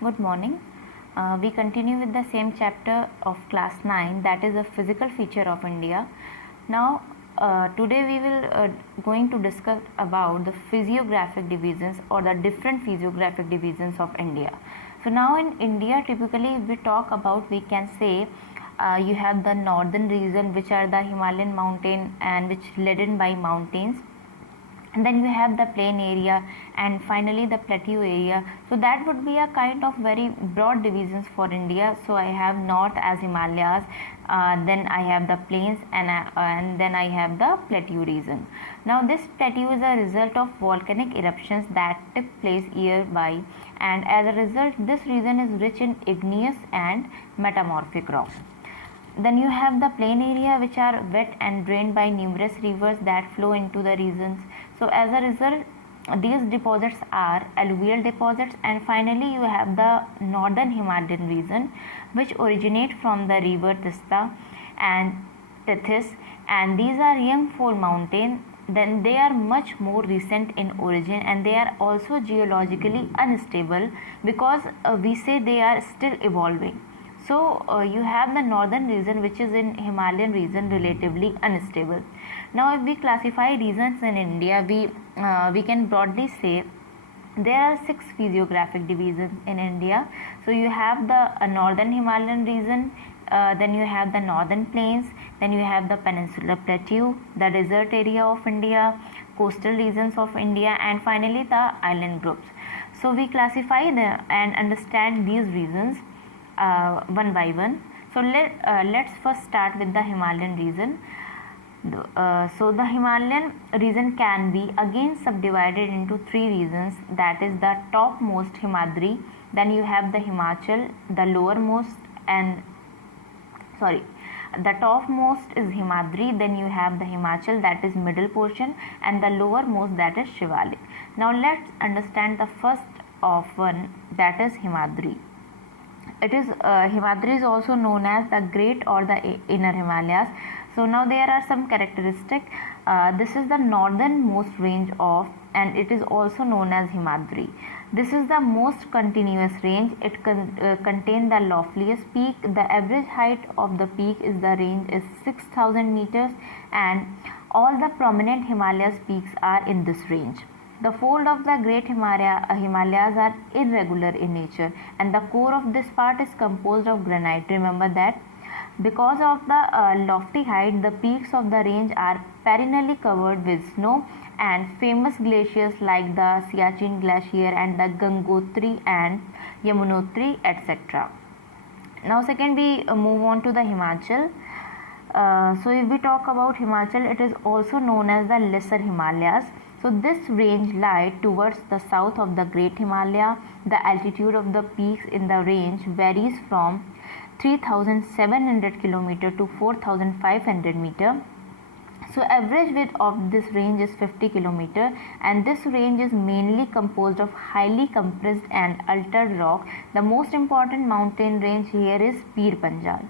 Good morning. We continue with the same chapter of class 9, that is a physical feature of India. Now today we will going to discuss about the physiographic divisions or the different physiographic divisions of India. So now in India, typically we talk about, we can say you have the northern region, which are the Himalayan mountain and which laden by mountains, and then you have the plain area, and finally the plateau area. So that would be a kind of very broad divisions for India. So I have north as Himalayas, then I have the plains, and then I have the plateau region. Now this plateau is a result of volcanic eruptions that took place year by, and as a result this region is rich in igneous and metamorphic rocks. Then you have the plain area, which are wet and drained by numerous rivers that flow into the regions. So as a result, these deposits are alluvial deposits. And finally you have the northern Himalayan region, which originate from the river Tista and Tethys, and these are young fold mountains. Then they are much more recent in origin, and they are also geologically unstable, because we say they are still evolving. So you have the northern region, which is in Himalayan region, relatively unstable. Now if we classify regions in India, we can broadly say there are 6 physiographic divisions in India. So you have the northern Himalayan region, then you have the northern plains, then you have the peninsular plateau, the desert area of India, coastal regions of India, and finally the island groups. So we classify them and understand these regions one by one. So let's first start with the Himalayan region. So the Himalayan region can be again subdivided into 3 regions, that is the topmost Himadri, then you have the Himachal, the lowermost, and the topmost is Himadri, then you have the Himachal, that is middle portion, and the lowermost, that is Shivalik. Now let's understand the first of one, that is Himadri. It is Himadri is also known as the Great or the Inner Himalayas. So now there are some characteristics. This is the northernmost range of, and it is also known as Himadri. This is the most continuous range. It contains the loftiest peak. The average height of the peak is the range is 6,000 meters, and all the prominent Himalayas peaks are in this range. The fold of the Great Himalayas are irregular in nature, and the core of this part is composed of granite. Remember that. Because of the lofty height, the peaks of the range are perennially covered with snow, and famous glaciers like the Siachen Glacier and the Gangotri and Yamunotri, etc. Now second, we move on to the Himachal. So if we talk about Himachal, it is also known as the Lesser Himalayas. So this range lies towards the south of the Great Himalaya. The altitude of the peaks in the range varies from 3,700 km to 4,500 meter. So average width of this range is 50 km, and this range is mainly composed of highly compressed and altered rock. The most important mountain range here is Pir Panjal.